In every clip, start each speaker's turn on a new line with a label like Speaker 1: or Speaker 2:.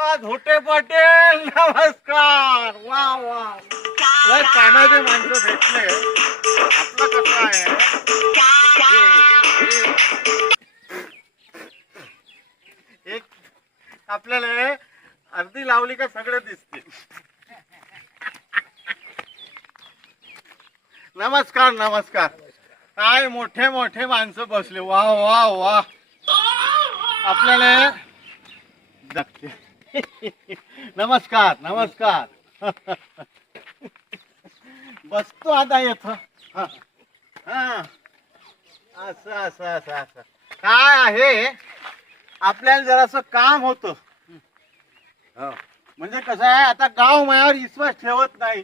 Speaker 1: बाबा झोटे पटेल नमस्कार. वा वा. लय कानाचे माणसं भेटले. आपलं कसं आहे? एक आपल्याला अर्धी लावली का सगळे दिसते. नमस्कार नमस्कार. काय मोठे मोठे माणसं बसले. वा वा वा. आपल्याला दाखते. नमस्कार नमस्कार. बसतो आता येत असं असं असं असं. काय आहे? आपल्याला जरासं काम होत. म्हणजे कसं आहे आता गाव मायावर विश्वास ठेवत नाही.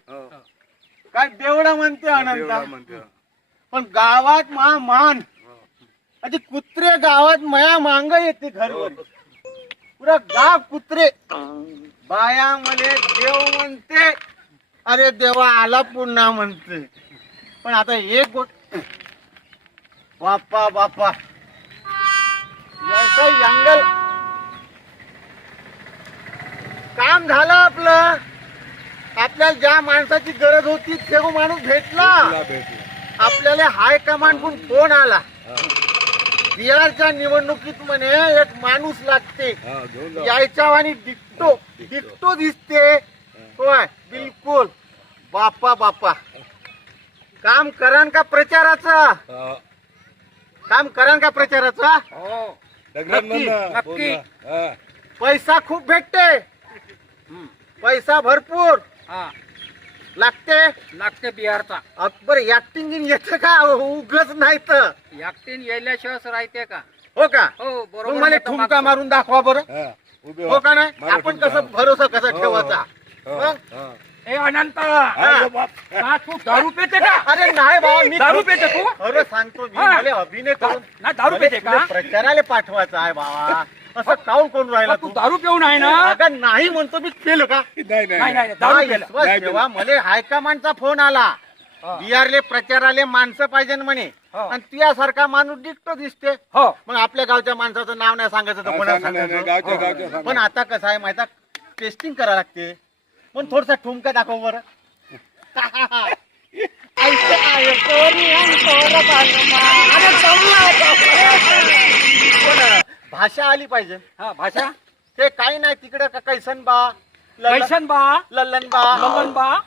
Speaker 1: काय देवडा म्हणते अनंत. पण गावात मा मान. अरे कुत्रे गावात मया मांग येते घरवर. पुरा गाव कुत्रे. बाया मले देव म्हणते अरे देवा आला पुन्हा म्हणते. पण आता एक गोष्ट बाप्पा बाप्पा. याचं जंगल काम झालं आपलं. आपल्याला ज्या माणसाची गरज होती ते माणूस भेटला. आपल्याला हाय कमांडकडून फोन आला. बिहारच्या निवडणुकीत म्हणे एक माणूस लागते. यायच्या आणि डिक्टो डिक्टो. दिसते. होय बिलकुल. बाप्पा बाप्पा. काम करान का प्रचाराचं? काम करान का प्रचाराचं? नक्की, नक्की. पैसा खूप भेटते. पैसा भरपूर. लागते?
Speaker 2: लागते बिहारचा.
Speaker 1: अकबर ऍक्टिंग येते का? उगच नाही तर
Speaker 2: एकटीन येल्याशिवाय राहते का?
Speaker 1: हो का?
Speaker 2: हो
Speaker 1: मग
Speaker 2: बरोबर
Speaker 1: मला ठुमका
Speaker 2: मागतो.
Speaker 1: मारून दाखवा बरं. हो का नाही?
Speaker 3: मारा
Speaker 1: आपण
Speaker 3: ठुमका.
Speaker 1: कसं भरोसा कसा
Speaker 3: हो,
Speaker 1: ठेवायचा?
Speaker 3: हो.
Speaker 1: मग?
Speaker 2: ए अनंत!
Speaker 1: हा.
Speaker 2: का तू दारू पेते का?
Speaker 1: अरे नाही बाबा मी
Speaker 2: दारू पिते तू?
Speaker 1: अरे सांगतो मी
Speaker 2: हा.
Speaker 1: मला अभिनय करून
Speaker 2: ना दारू पिते का?
Speaker 1: मला प्रचाराला पाठवायचा आहे बाबा. असं काऊन करून राहिला
Speaker 2: तू
Speaker 1: तू?
Speaker 2: दारू पिऊन आहे ना?
Speaker 1: अगं नाही म्हणतो मी केलं का?
Speaker 2: नाही नाही
Speaker 1: हा,
Speaker 2: दारू पिलं.
Speaker 1: विश्वास
Speaker 3: नाही
Speaker 1: ठेवा मला हायकमांडचा फोन आला.
Speaker 2: हा.
Speaker 1: बिहारले प्रचाराले माणसं पाहिजे म्हणे.
Speaker 2: हा.
Speaker 1: आणि तुझ्यासारखा माणूस डिक्टो दिसते.
Speaker 2: हो.
Speaker 1: मग आपल्या गावच्या माणसाचं नाव नाही सांगायचं तर कोणाला सांगायचं? पण आता कसं आहे माहिती टेस्टिंग करा लागते. पण थोडसा ठुमका दाखव बरं. ऐसे आहे, कोणी आणि कोरं पानमा. अरे जमलं, जमलं. पण भाषा आली पाहिजे.
Speaker 2: हा भाषा?
Speaker 1: ते काही नाही तिकडे का कैसन बा? ललन
Speaker 2: कैसन बा?
Speaker 1: ललन बा.
Speaker 2: ललन बा?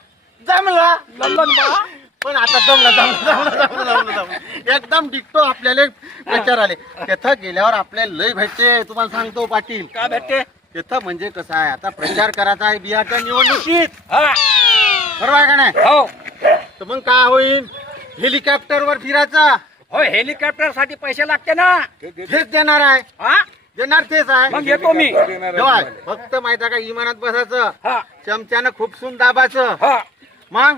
Speaker 1: जमला.
Speaker 2: ललन बा?
Speaker 1: पण आता जमलं जमलं जमलं जमलं जमलं जमलं. एकदम डिक्टो आपल्याला प्रचार आले. तिथं गेल्यावर आपल्याला लय भेटते तुम्हाला सांगतो पाटील.
Speaker 2: का भेटते?
Speaker 1: तिथं म्हणजे कसं आहे आता प्रचार करायचा आहे बिहारच्या निवडणुकीत.
Speaker 2: हा.
Speaker 1: बरोबर आहे का नाही?
Speaker 2: हो.
Speaker 1: तर मग काय होईल हेलिकॉप्टरवर फिरायचा.
Speaker 2: हो हेलिकॉप्टरसाठी पैसे लागते ना.
Speaker 1: हेच देणार आहे.
Speaker 2: हा?
Speaker 1: देणार तेच आहे.
Speaker 2: मग येतो मी.
Speaker 1: फक्त माहिती आहे का इमानात बसायचं.
Speaker 2: हा.
Speaker 1: चमच्यानं खूपसून दाबायचं.
Speaker 2: हा.
Speaker 1: मग?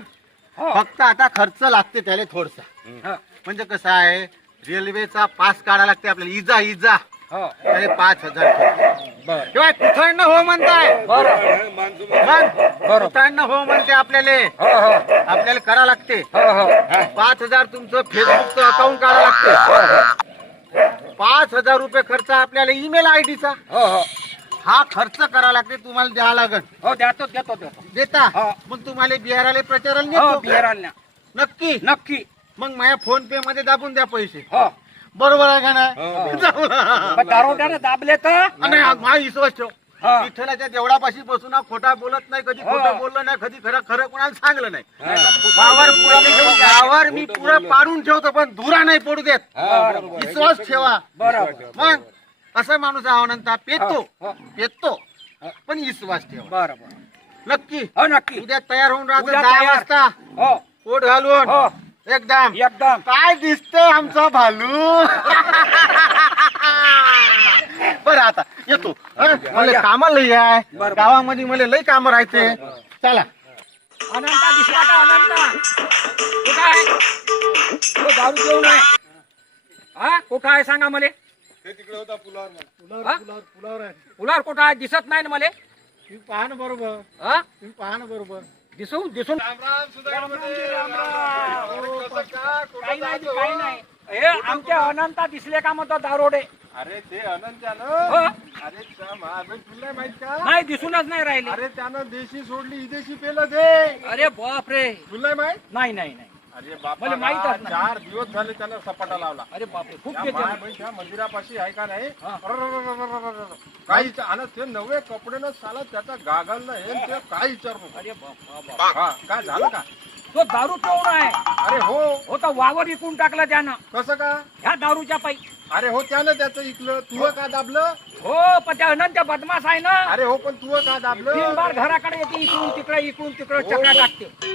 Speaker 1: फक्त आता खर्च लागते त्याला थोडसा.
Speaker 2: हा,
Speaker 1: म्हणजे कसं आहे रेल्वेचा पास काढा लागते आपल्याला. इजा इजा.
Speaker 2: हो.
Speaker 1: पाच हजार किंवा कुठं हो म्हणताय. कुठं हो म्हणते आपल्याला.
Speaker 2: हो हो.
Speaker 1: आपल्याला करा लागते.
Speaker 2: हो हो.
Speaker 1: पाच हजार तुमचं फेसबुकचं अकाउंट काढा लागते. पाच हजार रुपये खर्च आपल्याला ईमेल आय डीचा
Speaker 2: हो हो
Speaker 1: हा खर्च करा लागते तुम्हाला द्यावा लागल.
Speaker 2: हो देतो देतो देतो.
Speaker 1: देता?
Speaker 2: हा.
Speaker 1: मग तुम्हाला बिहाराला प्रचाराला
Speaker 2: हो
Speaker 1: नेतो
Speaker 2: बिहाराला.
Speaker 1: नक्की?
Speaker 2: नक्की.
Speaker 1: मग माझ्या फोन पे मध्ये दाबून द्या पैसे.
Speaker 2: हो.
Speaker 1: बरोबर आहे का नाही?
Speaker 2: मग दारोड्याने दाबले तर?
Speaker 1: आणि हा विश्वास ठेव.
Speaker 2: हा.
Speaker 1: विठ्ठलाच्या देवळापाशी बसून हा खोटा बोलत नाही कधी
Speaker 2: हो.
Speaker 1: खोटं बोललं नाही कधी खरं खरं कोणाला सांगलं नाही.
Speaker 2: हा.
Speaker 1: वावर पुरा मी वावर मी पुरा पाडून ठेवतो पण धुरा नाही पडू देत. विश्वास ठेवा.
Speaker 2: बरोबर.
Speaker 1: मग? असा माणूस आव्हानंता पेतो
Speaker 2: हो, हो.
Speaker 1: पेतो पण विश्वास ठेवा.
Speaker 2: बरं बरं.
Speaker 1: नक्की.
Speaker 2: हो नक्की.
Speaker 1: उद्या तयार होऊन राहतो
Speaker 2: उद्या
Speaker 1: दहा
Speaker 2: तयार.
Speaker 1: वाजता.
Speaker 2: हो.
Speaker 1: पोट घालून.
Speaker 2: हो.
Speaker 1: एकदम.
Speaker 2: एकदम.
Speaker 1: काय दिसतंय आमचा भालू? बरं आता येतो. हं? मला कामाला लय आहे.
Speaker 2: बरं.
Speaker 1: गावामध्ये मला लय काम राहते. चला.
Speaker 2: अनंता दिसला का अनंता? कुठं आहे? तो दारू घेऊन आहे. हा कुठं आहे? सांगा मला. हा? पुलावर कुठं आहे? दिसत नाही ना मला.
Speaker 1: तुम्ही पहा ना बरोबर.
Speaker 2: हा?
Speaker 1: तुम्ही पहा ना बरोबर.
Speaker 2: दिसून दिसून. काही नाही काही नाही. हे आमच्या अनंता दिसले का म्हणतो दारोडे?
Speaker 3: अरे ते अनंत
Speaker 2: हो.
Speaker 3: त्यानं अरे त्या तुला नाही माहीत का?
Speaker 2: नाही दिसूनच नाही राहिले.
Speaker 3: अरे त्यानं देशी सोडली विदेशी पेलं ते.
Speaker 2: अरे बाप रे
Speaker 3: तुला नाही माहीत?
Speaker 2: नाही नाही नाही.
Speaker 3: अरे बापा
Speaker 2: मला माहीतच नाही.
Speaker 3: चार दिवस झाले त्यानं सपाटा लावला
Speaker 2: अरे बापरे खूप
Speaker 3: त्या मंदिरापाशी आहे का नाही
Speaker 2: हा.
Speaker 3: काही विचार- आणि ते नवे कपडे न साला त्याचा गागल न हे न ते काय विचार
Speaker 2: अरे बाप.
Speaker 3: हा काय झालं का
Speaker 2: तो दारू पिऊन आहे
Speaker 3: अरे हो
Speaker 2: हो तर वावर विकून टाकला त्यानं
Speaker 3: कसं का
Speaker 2: ह्या दारूच्या पायी
Speaker 3: अरे हो त्यानं त्याचं इकलं तुझं का दाबलं
Speaker 2: हो पण त्या अनंत बदमाश आहे ना
Speaker 3: अरे हो पण तुझं का
Speaker 2: तीन
Speaker 3: दाबलं
Speaker 2: बार घराकडे येते इकडून तिकडे इकडून तिकडे
Speaker 3: हो,
Speaker 2: चक्रा टाकते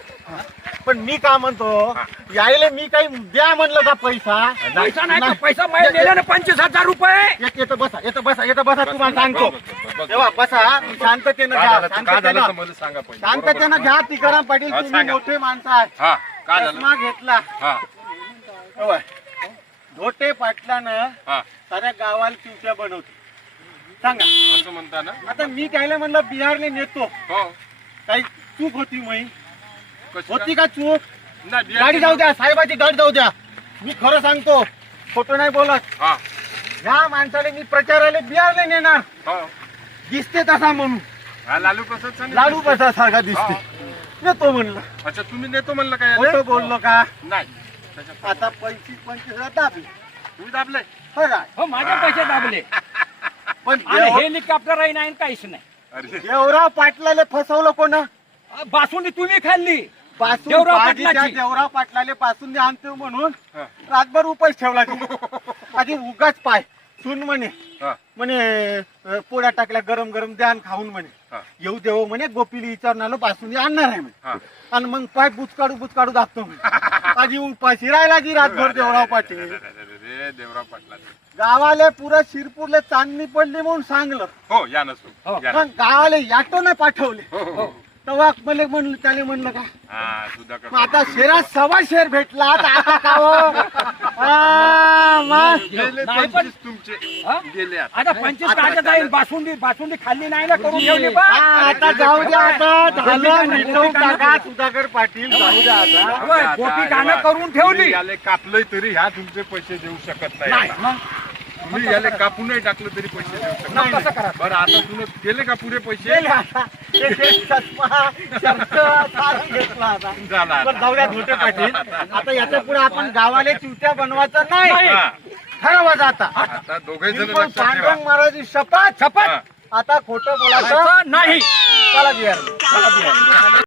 Speaker 1: पण मी काय म्हणतो यायले मी काही द्या म्हणलं का पैसा?
Speaker 2: पैसा नाही का पैसा मला दिला ना पंचवीस हजार रुपये.
Speaker 1: येतं बसा येतं बसा येतं बसा तुम्हाला सांगतो. तेव्हा बसा शांततेनं
Speaker 3: काय
Speaker 1: घ्या
Speaker 3: झालं तर- काय झालं तर
Speaker 1: शांततेनं
Speaker 3: मला सांगा पहिले.
Speaker 1: शांततेनं घ्या तिकाराम पाटील
Speaker 3: हा,
Speaker 1: तुम्ही
Speaker 3: सांगा.
Speaker 1: मोठे माणसं आहे
Speaker 3: हा काय झालं?
Speaker 1: चष्मा घेतला.
Speaker 3: हा.
Speaker 1: तेव्हा धोटे पाटलानं
Speaker 3: हा.
Speaker 1: साऱ्या गावाला चिवट्या बनवतो सांगा.
Speaker 3: असं म्हणता ना
Speaker 1: आता मी कायला म्हणलं बिहारने नेतो.
Speaker 3: हो.
Speaker 1: काही चूक होती मई
Speaker 3: कशी
Speaker 1: होती? का चूक?
Speaker 3: नाही, बिया-
Speaker 1: गाडी जाऊ द्या साहेबाची गाडी जाऊ द्या. मी खरं सांगतो खोटं नाही बोलत.
Speaker 3: हा.
Speaker 1: ह्या माणसाला मी प्रचाराला बिहारने नेणार.
Speaker 3: हो.
Speaker 1: दिसते तसा म्हणून.
Speaker 3: हा लालू प्रसाद सांगितलं.
Speaker 1: लाडू कसा सारखा दिसते. नेतो म्हणलं.
Speaker 3: अच्छा तुम्ही नेतो म्हणलं काय याला?
Speaker 1: खोटं बोललो का?
Speaker 3: नाही. त्याच्यात
Speaker 1: आता पंचवीस पंचवीस हजार दाबले.
Speaker 3: तुम्ही दाबले?
Speaker 1: आहे.
Speaker 2: हो माझे पैसे दाबले.
Speaker 1: पण
Speaker 2: आणि
Speaker 1: देव-
Speaker 2: हेलिकॉप्टर नाही काहीच नाही.
Speaker 3: अरे.
Speaker 1: देवराव पाटलाले फसवलं कोण?
Speaker 2: बासुंदी तुम्ही खाल्ली.
Speaker 1: पासून
Speaker 2: देवराव
Speaker 1: बाजीच्या
Speaker 2: पाटलाची.
Speaker 1: देवराव पाटलाले पासून आणतो म्हणून
Speaker 3: हा.
Speaker 1: रातभर उपास ठेवला ती. आधी उगाच पाय. सुन म्हणे.
Speaker 3: हा.
Speaker 1: म्हणे अं, पोळ्या टाकल्या गरम गरम द्यान खाऊन म्हणे.
Speaker 3: हा.
Speaker 1: येऊ देव म्हणे गोपीली विचारून आलो बासुंदी आणणार आहे म्हणे.
Speaker 3: हा.
Speaker 1: आणि मग पाय बुचकाडू बुचकाडू दाखतो म्हणे. आधी उपाशी राहिला जी रातभर देवराव पाटील.
Speaker 3: देवराव पाटला
Speaker 1: गावाले पुरं शिरपूरले चांदणी पडली म्हणून सांगलं.
Speaker 3: हो या नसतो
Speaker 2: हो.
Speaker 3: या
Speaker 1: मग गावाले याटो नाही पाठवले.
Speaker 3: हो हो, हो.
Speaker 1: तेव्हा मला म्हणलं त्याने म्हणलं का
Speaker 3: हा सुधाकर
Speaker 1: आता शेरात सव्वा शेर भेटला आता का हो? आ, मग.
Speaker 3: गेले
Speaker 2: नाही पण-
Speaker 3: पंचवीस तुमचे
Speaker 2: हा?
Speaker 3: गेले आता
Speaker 2: आता पंचवीस काढत जाईल बासुंदी बासुंदी खाल्ली नाही ना करून ठेवली बा
Speaker 1: हा, आता जाऊ द्या आता झालं मिटवून टाका सुधाकर पाटील जाऊ द्या आता
Speaker 2: होय, गोपी गाणं करून ठेवली
Speaker 3: तुम्ही याले कापलंय तरी ह्या तुमचे पैसे देऊ शकत नाही
Speaker 2: नाही
Speaker 3: आता.
Speaker 2: मग
Speaker 3: तुम्ही याले कापूनही टाकलं तरी पैसे देऊ शकत.
Speaker 2: मग कसं करा
Speaker 3: बरं आता तुम्ही गेले का पुरे पैसे?
Speaker 1: गेले आता एक एक चष्मा शर्ट सारं घेतला आता.
Speaker 3: झाला आता.
Speaker 1: बरं, जाऊ द्या धोटे पाटील. आता याच्यापुढे आपण गावाले चिवट्या बनवायचं नाही.
Speaker 3: हा.
Speaker 1: ठरवायचं आता.
Speaker 3: आता दोघे जण
Speaker 1: मी पण
Speaker 3: लक्षात ठेवा.
Speaker 1: पांडुरंग महाराजी शपथ.
Speaker 2: शपथ.
Speaker 1: आता खोटं बोलायचं
Speaker 2: नाही.
Speaker 1: चला बिहार. चला बिहार.